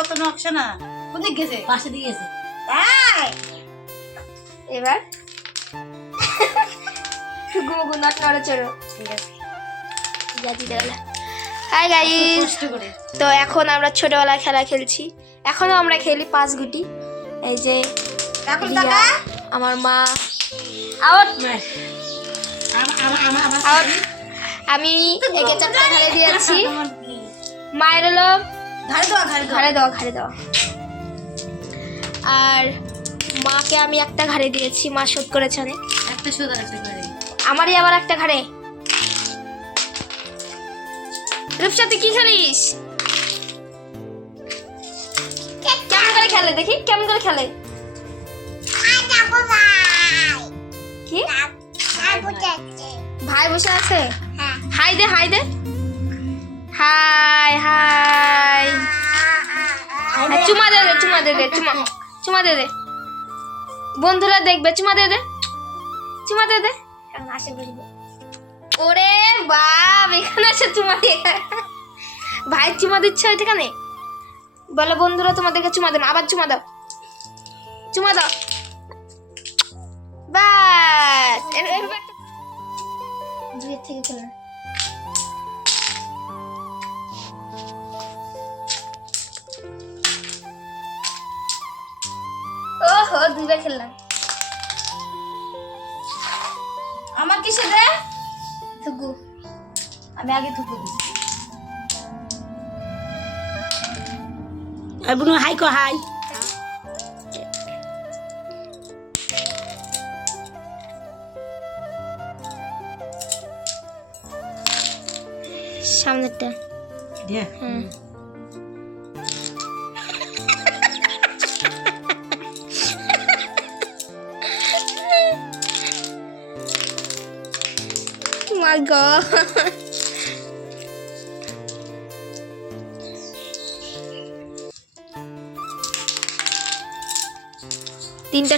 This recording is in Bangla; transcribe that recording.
কত নকশা না কোন দিক গেছে পাশে দিয়ে গেছে এবার গুগু নাট নাড়ে চড়ো ঠিক আছে জাতি দেওয়ালা হাই গাইস কষ্ট করে তো এখন আমরা ছোটবেলা খেলা খেলছি এখনো আমরা খেলি 5 গুটি এই যে কাকুর রিয়া, টাকা আমার মা আউট আমার আমি একে 4টা ঘাড়ে দিয়েছি মায়ের হলো ঘাড়ে দাও ঘাড়ে দাও ঘাড়ে দেওয়া আর মাকে আমি একটা ঘাড়ে দিয়েছি মা শোধ করেছে অনেক একটা সুদার একটা করে আমারই আবার একটা ঘাড়ে রূপসাতে কি খেলিস কেমন করে খেলে দেখি কেমন করে খেলে কি ভাই বসে আছে হাই দে হাই দে হাই হাই চুমা দে দে চুমা দে দে চুমা দে দে বন্ধুরা দেখবে চুমা দে দে চুমা দে দে এখন আসে বলবো ওরে বাপ এখানে আসে চুমা দিয়ে ভাই চুমা দিচ্ছে এখানে বলো বন্ধুরা তোমাদেরকে চুমা দেন আবার চুমা দাও বাস দুয়ের থেকে খেলে ওহো দুইবার খেললাম আমার কিসে দে থুকু আমি আগে থুকু দিই আর বুনু হাই কো হাই সামনেরটা দিয়া হ্যাঁ my god 3টা